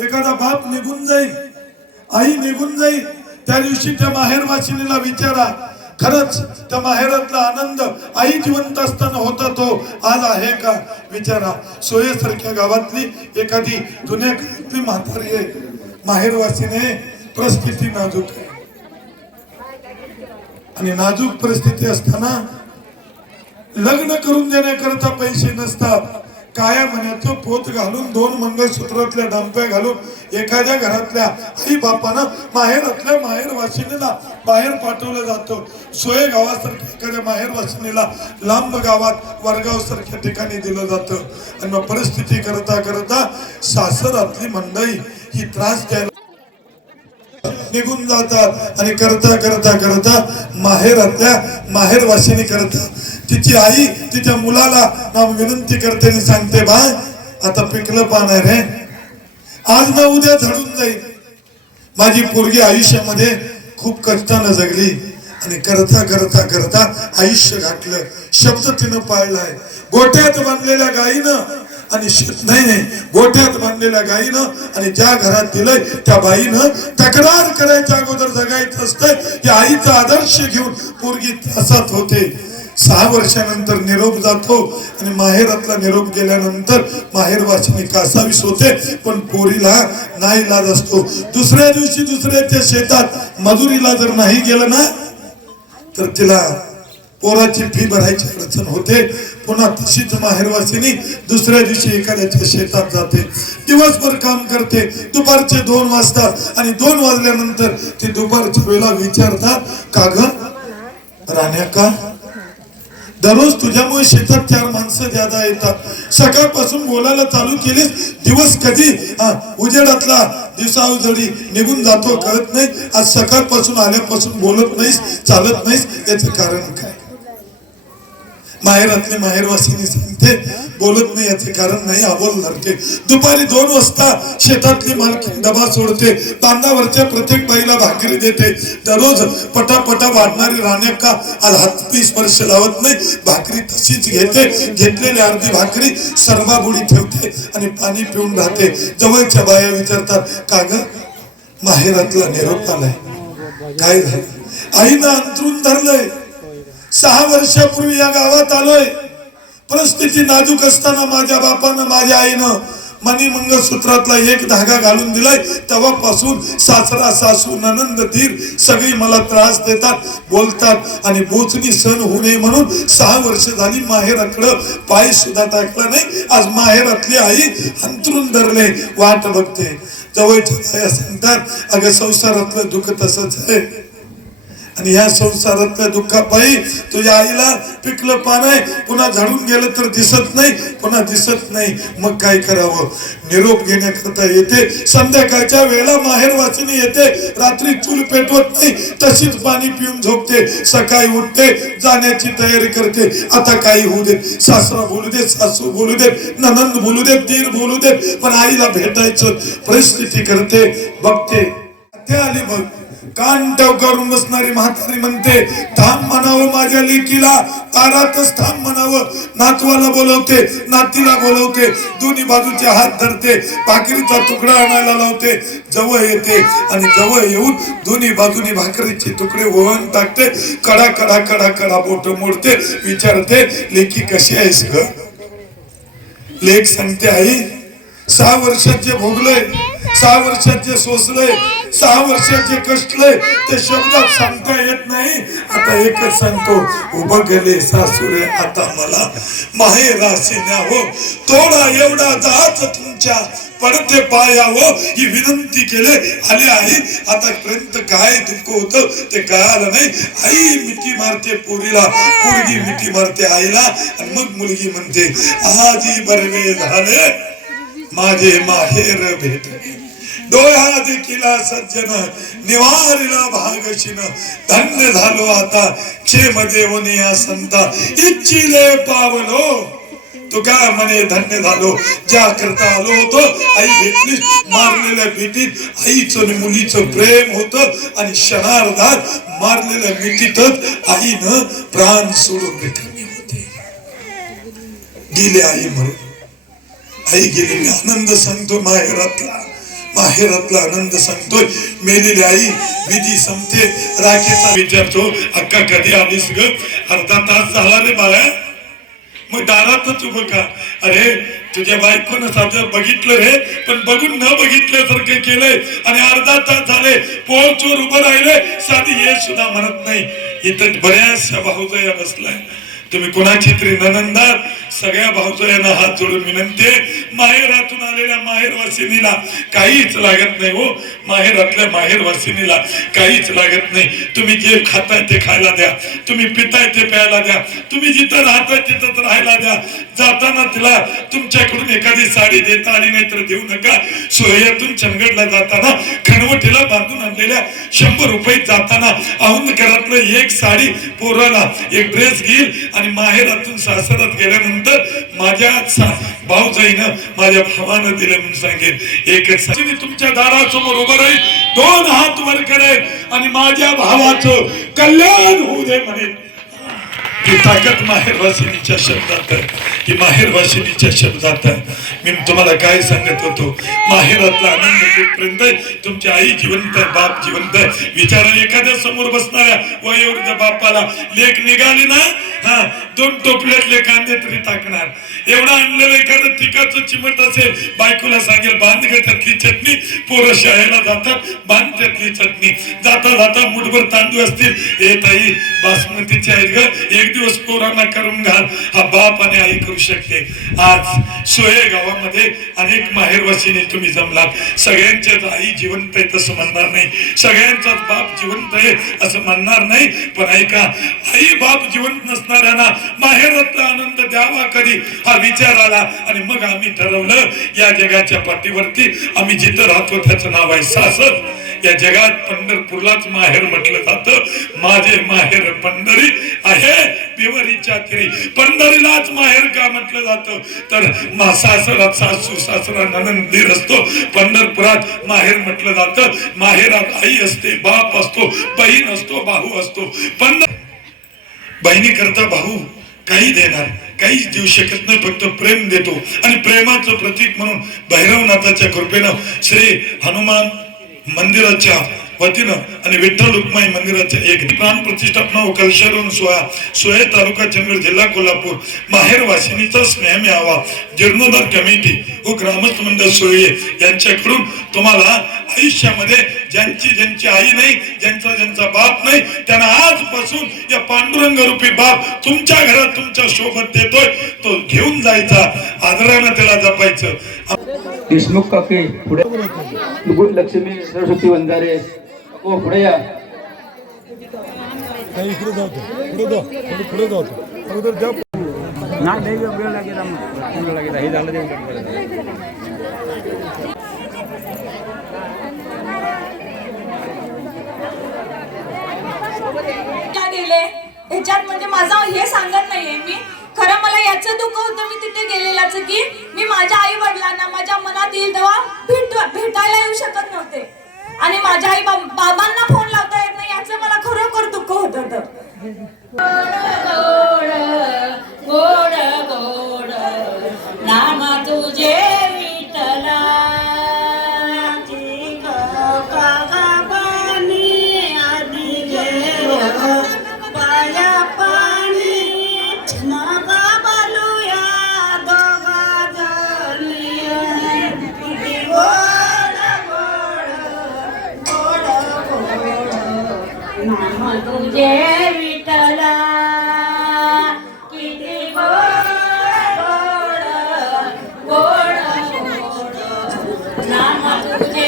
एखादा बाप निघून जाईल, आई निघून जाईल, त्या दिवशी त्या माहेरवासिनीला विचारा, खरंच त्या माहेरातला आनंद आई जिवंत असताना होता तो आज आहे का विचारा. सोयेसारख्या गावातली एखादी जुन्या काळातली म्हातारी आहे, माहेरवासीने परिस्थिती नाजूक आहे आणि नाजूक परिस्थिती असताना लग्न करून देण्याकरता पैसे नसतात. काया मण्याचं पोत घालून 2 मंगळसूत्रातल्या डांप्या घालून एखाद्या घरातल्या आई बापानं माहेरातल्या माहेरवासिनीला बाहेर पाठवलं जातं. सोये गावासारख्या एखाद्या माहेरवासिनीला लांब गावात वरगाव सारख्या ठिकाणी दिलं जातं. आणि मग परिस्थिती करता करता सासरातली मंडळी ही त्रास द्यायला निघून जातात आणि करता करता करता माहेरातल्या माहेरवासिनी करता तिची आई तिच्या मुलाला नाम विनंती करते आणि सांगते, बा आता पिकलं पान आहे रे, आज ना उद्या झडून जाईल. माझी पोरगी आयुष्यामध्ये खूप कष्टानं जगली आणि करता करता करता आयुष्य घातलं. शब्द तिनं पाळलाय. गोठ्यात बांधलेल्या गायीनं आणि नाही गोठ्यात बांधलेल्या गायीनं आणि ज्या घरात दिलंय त्या बाईनं तक्रार करायच्या अगोदर जगायचं असतंय. या आईचा आदर्श घेऊन पोरगी त्रासात होते. 6 वर्षानंतर निरोप जातो आणि माहेरातला निरोप गेल्यानंतर माहेरवासिनी कासावीस होते, पण पोरीला नाईलाज असतो. दुसऱ्या दिवशी दुसऱ्याच्या शेतात मजुरीला जर नाही गेलं ना तर तिला पोराची फी भरायची अडचण होते. पुन्हा तशीच माहेरवासिनी दुसऱ्या दिवशी एखाद्याच्या शेतात जाते, दिवसभर काम करते. दुपारचे 2 वाजतात आणि 2 वाजल्यानंतर ती दुपारच्या वेळेला विचारतात, का ग राण्या, का दररोज तुझ्यामुळे शेतात 4 माणसं ज्यादा येतात, सकाळपासून बोलायला चालू केलीस, दिवस कधी उजेडातला दिवसा उजडी निघून जातो कळत नाही. आज सकाळपासून आल्यापासून बोलत नाहीस, चालत नाहीस, याचं कारण काय? माहेरातले माहेरवासिनी सांगते, बोलत नाही याचे कारण नाही, अबोल धरते. दुपारी 2 वाजता शेतातली मालकीण डबा सोडते, बांधावरच्या प्रत्येक बाईला भाकरी देते. दररोज पटापटा वाढणारी राण्या का आज हाती स्पर्श लावत नाही, भाकरी तशीच घेते. घेतलेली अर्धी भाकरी सर्वाबुडी ठेवते आणि पाणी पिऊन राहते. जवळच्या बाया विचारतात, का ग माहेरातला निरोप आलाय, काय झालं? आईनं अंतरून धरलंय. 6 वर्षापूर्वी या गावात आलोय. परिस्थिती नाजूक असताना माझ्या बापानं माझ्या आईनं मणी मंगळसूत्रातला 1 धागा घालून दिलाय. तेव्हापासून सासरा सासू ननंद धीर सगळी मला त्रास देतात, बोलतात आणि बोचणी सण होऊ नये म्हणून 6 वर्ष झाली माहेराकडं पाय सुद्धा टाकला नाही. आज माहेरातली आई अंतरून धरले, वाट बघते. जवळच्या बाया सांगतात, अगं संसारातलं दुःख तसंच आहे आणि या संसारातल्या दुःखापायी तुझ्या आईला पिकलं पान आहे, पुन्हा झाडून गेलं तर दिसत नाही, पुन्हा दिसत नाही. मग काय करावं? निरोप घेण्याकरता येते. संध्याकाळच्या वेळेला माहेरवासिनी येते. रात्री चूल पेटवत नाही, तशीच पाणी पिऊन झोपते. सकाळी उठते, जाण्याची तयारी करते. आता काही होऊ देत, सासरा बोलू देत, सासू बोलू देत, ननंद बोलू देत, दीर बोलू देत, पण आईला भेटायचं. परिस्थिती करते, बघते. ते आली बघ, कान करून बसणारी म्हातारी म्हणते, थांब म्हणावं माझ्या लेकीला, दारातच थांब म्हणावं. नातवाला बोलवते, नातीला बोलवते, दोन्ही बाजूचे हात धरते, भाकरीचा तुकडा आणायला लावते. जवळ येते आणि जवळ येऊन दोन्ही बाजूनी भाकरीचे तुकडे ओळून टाकते. कडा कडा कडा कडा बोट मोडते. विचारते, लेकी कशी आहेस ग? लेक सांगते, आई 6 वर्षाचे भोगलंय, 6 वर्षाचे सोसलंय, 6 वर्षाचे कष्टलंय, ते शब्दात सांगता येत नाही. आता एकच सांगतो, उभं गेले सासुरे आता मला माहेराशी न्यावं, थोडा एवढा जाच तुमच्या पडते पायावं, ही विनंती केले. आले आई, आतापर्यंत काय दुःख होतं ते कळालं नाही. आई मिठी मारते पोरीला, पोरगी मिठी मारते आईला आणि मग मुलगी म्हणते, आजी बरवे झाले माझे माहेर भेटले, डोळ्या देखील सज्जन निवारिला भागशीन, धन्य झालो आता क्षेम देवने या संता, इच्छिले पावलो तुका म्हणे धन्य झालो, ज्या करता आलो होतो. आई भेटली, मारलेल्या भेटीत आईचं आणि मुलीचं प्रेम होतं आणि क्षणार्धात मारलेल्या मिठीतच आईनं प्राण सोडून रिकामी होते. गेली आई म्हणून, आई गेलेली आनंद सांगतो माहेरातला. माहेरातला आनंद सांगतोय. मेलेली आई विधी संपते, राखेचा विचारतो अक्का कधी आलीस ग? अर्धा तास झाला रे बाळा. मग दारातच उभं का? अरे तुझ्या बायकोनं साधं बघितलं रे, पण बघून न बघितल्यासारखं केलंय आणि अर्धा तास झाले पोहोचवर उभं राहिले, साधी ये सुद्धा म्हणत नाही. इथं बऱ्याचशा भाऊजया बसलाय. तुम्ही कुणाची तरी ननंदार, सगळ्या भाऊजयांना हात जोडून विनंती आहे, माहेरातून आलेल्या माहेरवासिनीला काहीच लागत नाही हो. माहेरातल्या माहेरवासिनीला काहीच लागत नाही. तुम्ही जे खाताय ते खायला द्या, तुम्ही पिताय ते प्यायला द्या, तुम्ही जिथं राहताय तिथं राहायला द्या. जाताना तिला तुमच्याकडून एखादी साडी देता आली नाही तर देऊ नका. सोहळ्यातून चंदगडला जाताना खणवटीला बांधून आणलेल्या 100 रुपये जाताना औंधकरातलं एक साडी पोराला, एक ड्रेस घेईल आणि माहेरातून सासरात गेल्यानंतर माझ्या भाऊजाईनं माझ्या भावानं दिलं म्हणून सांगेल. एकच तुमच्या दारासमोर उभं राहील, 2 हात वर करेल आणि माझ्या भावाचं कल्याण होऊ दे म्हणेल. ही ताकद माहेरवासिनीच्या शब्दात आहे, ही माहेरवासिनीच्या शब्दात आहे. मी तुम्हाला काय सांगत होतो, माहेरातला आनंद कुठपर्यंत? तुमची आई जिवंत आहे, बाप जिवंत आहे. विचारा एखाद्या समोर बसणाऱ्या वयोवृद्ध बापाला लेक निघाली ना, 2 टोपल्यातले कांदे तरी टाकणार. एवढा आणलेलं एखादं तिकाचं चिमट असेल, बायकोला सांगेल बांध ग त्यातली चटणी. पोरं शाळेला जातात, बांध त्यातली चटणी. जाता जाता मुठभर तांदूळ असतील, हे ताई बासमतीचे आहेत ग, एक दिवस पोरांना करून घाल. हा बाप आणि आई करू शकते. आज सोये गावामध्ये अनेक माहेरवासिनी तुम्ही जमलात. सगळ्यांच्याच आई जिवंत आहे असं म्हणणार नाही, सगळ्यांचाच बाप जिवंत आहे असं म्हणणार नाही. पण ऐका, आई बाप जिवंत नसणाऱ्यांना माहेरातला आनंद द्यावा कधी, हा विचार आला. आणि मग आम्ही ठरवलं, या जगाच्या पाठीवरती आम्ही जिथं राहतो त्याचं नाव आहे सासर. या जगात पंढरपूरलाच माहेर म्हटलं जातं. माझे माहेर पंढरी आहे बिवरीच्या तिरी. पंढरीलाच माहेर का म्हटलं जातं? तर सासरात सासू सासरा नणंद दीर असतो, पंढरपुरात माहेर म्हटलं जातं. माहेरात आई असते, बाप असतो, बहीण असतो, भाऊ असतो. बहिणी करता भाऊ काही देणार, काहीच देऊ शकत नाही, फक्त प्रेम देतो. आणि प्रेमाचं प्रतीक म्हणून भैरवनाथाच्या कृपेनं श्री हनुमान मंदिराच्या वतीनं आणि विठ्ठल रुक्माई मंदिराच्या एक प्राण प्रतिष्ठापना व कलशरोहण सोहळा सोहे तालुका चंदगड जिल्हा कोल्हापूर माहेर वासिनीचा स्नेह मिळावा जीर्णोद्धार कमिटी व ग्रामस्थ मंडळ सोये यांच्याकडून तुम्हाला आयुष्यामध्ये ज्यांची आई नाही, ज्यांचा बाप नाही, त्यांना आजपासून या पांडुरंग रूपी बाप तुमच्या घरात तुमच्या सोबत देतोय, तो घेऊन जायचा, आदरानं त्याला जपायचं. देशमुख काके पुढे, लक्ष्मी सरस्वती वंजारे हो पुढे या. ह्याच्यात म्हणजे माझं हे सांगत नाहीये मी, खरं मला याचं दुःख होतं मी तिथे गेलेलाच की मी माझ्या आई वडिलांना माझ्या मनात येईल तेव्हा भेटायला येऊ शकत नव्हते आणि माझ्या आई बाबांना फोन लावता येत नाही, याचं मला खरोखर दुःख होत होतं. गोड गोड नाम तुझे विठ्ठला तुझे विठ्ठला किती गोड गोड गोड नाम तुझे